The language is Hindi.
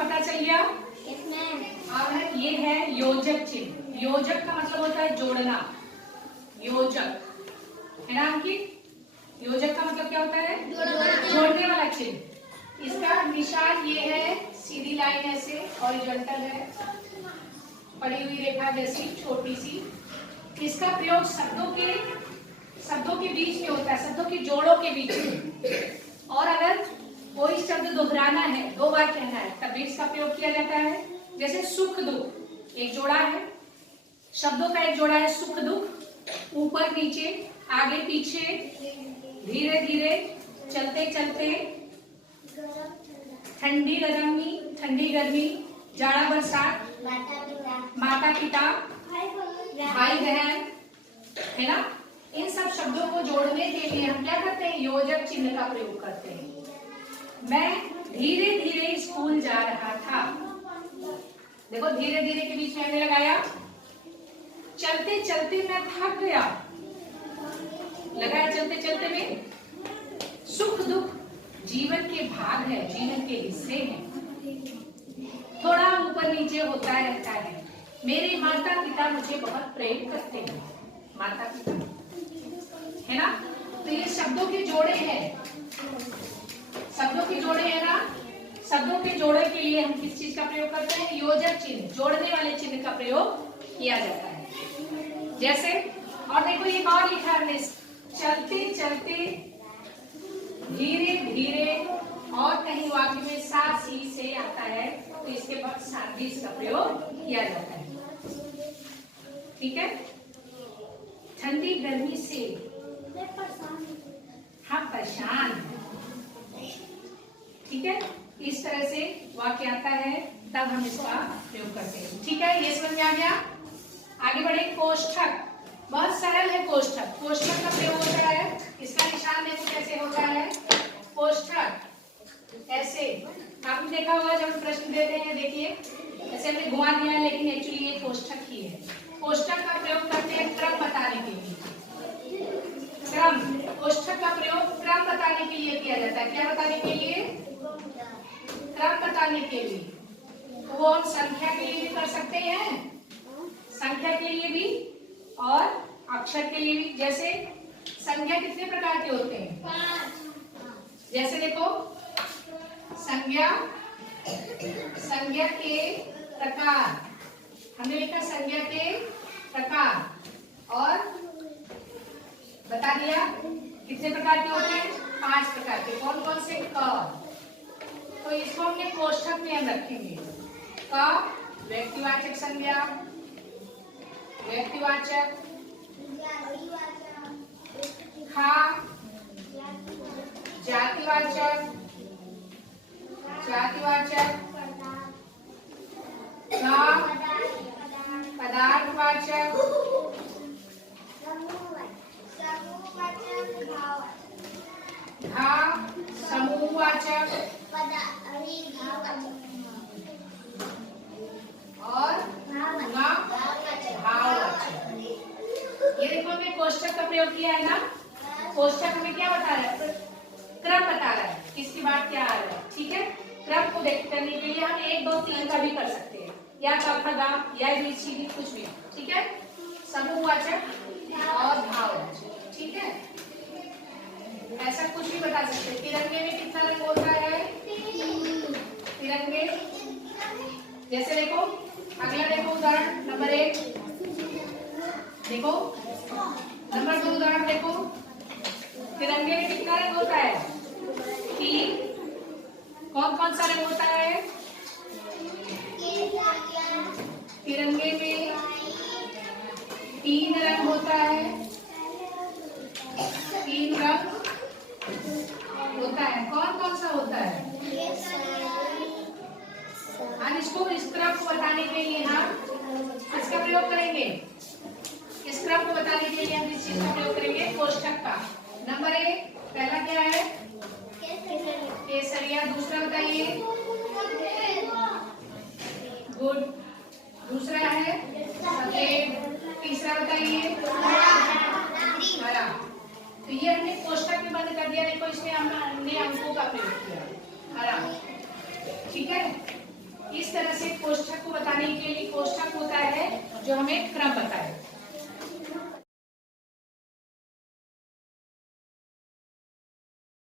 पता चल गया? और ये है योजक चिन्ह। योजक का मतलब होता है जोड़ना, योजक है ना अंकित? योजक का मतलब क्या होता है? जोड़ने वाला चिन्ह। इसका निशान ये है, सीधी लाइन ऐसे हॉरिजॉन्टल है, पड़ी हुई रेखा जैसी छोटी सी। इसका प्रयोग शब्दों के बीच में होता है, शब्दों के जोड़ों के बीच में। और अगर कोई शब्द दोहराना है, 2 बार कहना है, तब भी इसका प्रयोग किया जाता है। जैसे सुख दुख एक जोड़ा है, शब्दों का एक जोड़ा है सुख दुख, ऊपर नीचे आगे पीछे, धीरे धीरे, चलते चलते, ठंडी गर्मी, जाड़ा बरसात, माता पिता, भाई बहन, है ना? इन सब शब्दों को जोड़ने के लिए हम क्या करते हैं? योजक चिन्ह का प्रयोग करते हैं। मैं धीरे धीरे स्कूल जा रहा था। देखो धीरे धीरे के बीच में हमने लगाया। चलते चलते मैं थक गया, लगाया चलते चलते में। सुख दुख जीवन के भाग है, जीवन के हिस्से हैं, थोड़ा ऊपर नीचे होता रहता है। मेरे माता पिता मुझे बहुत प्रेम करते हैं, माता पिता, है ना? तो ये शब्दों के जोड़े हैं, शब्दों के जोड़े है ना? शब्दों के जोड़े के लिए हम किस चीज का प्रयोग करते हैं? योजक चिन्ह, जोड़ने वाले चिन्ह का प्रयोग किया जाता है। जैसे और देखो एक और लिखा है, चलते चलते, धीरे धीरे, और कहीं वाक्य में सा सी से आता है तो इसके बाद सादृश का प्रयोग किया जाता है। ठीक है? ठंडी गर्मी से हम परेशान हैं। ठीक है? इस तरह से वाक्य आता है, तब हम इसका प्रयोग करते हैं। ठीक है? ये समझ में आ गया? आगे बढ़े। कोष्ठक बहुत सरल है। कोष्ठक का प्रयोग होता है, इसका निशान देखो कैसे होता है। कोष्ठक ऐसे आपने देखा होगा जब प्रश्न देते हैं, देखिए ऐसे हमने घुमा दिया, लेकिन एक्चुअली ये कोष्ठक ही है। कोष्ठक का प्रयोग करते हैं क्रम बताने के लिए। क्रम, कोष्ठक का प्रयोग क्रम बताने के लिए किया जाता है। क्या बताने के लिए? क्रम बताने के लिए। वो हम संख्या के लिए भी कर सकते हैं, संख्या के लिए भी और अक्षर के लिए भी। जैसे संख्या कितने प्रकार के होते हैं? 5। जैसे देखो संज्ञा के प्रकार, हमने लिखा संज्ञा के प्रकार, और बता दिया कितने प्रकार के होते हैं? 5 प्रकार के। कौन कौन से? क। तो इसको हमने कोष्ठक में हम रखेंगे। क व्यक्तिवाचक संज्ञा, व्यक्तिवाचक, खा जातिवाचक, पदार्थवाचक, समूहवाचक और भाववाचक। ये देखो हमने कोष्ठक का प्रयोग किया है ना। कोष्ठक हमें क्या बता रहा है? क्रम बता रहा है, किसके बाद क्या आ रहा है। ठीक है? क्रम को करने के लिए हम 1 2 3 का भी कर सकते हैं, या चौथा गा, या ABCD कुछ भी। ठीक है? समूहवाचक और भाववाचक। ठीक है? ऐसा कुछ भी बता सकते हैं। तिरंगे में कितना रंग होता है? तिरंगे जैसे देखो, अगला देखो उदाहरण नंबर 1, देखो नंबर 2 उदाहरण देखो। तिरंगे में कितना रंग होता है? 3। कौन कौन सा रंग होता है तिरंगे में? 3 रंग होता है, 3 रंग होता है। कौन कौन सा होता है? हम इसको इस क्रम को बताने के लिए हम इसका प्रयोग करेंगे। इस क्रम को बताने के लिए हम इस चीज का प्रयोग करेंगे, कोष्ठक का। नंबर 1 पहला क्या है? केसरिया। दूसरा बताइए? गुड। दूसरा है सफेद। तीसरा बताइए? हरा। तो ये हमने कोष्ठक में बंद कर दिया। देखो इसमें हमने अंकों का प्रयोग किया, हरा। ठीक है? जो हमें क्रम बताए।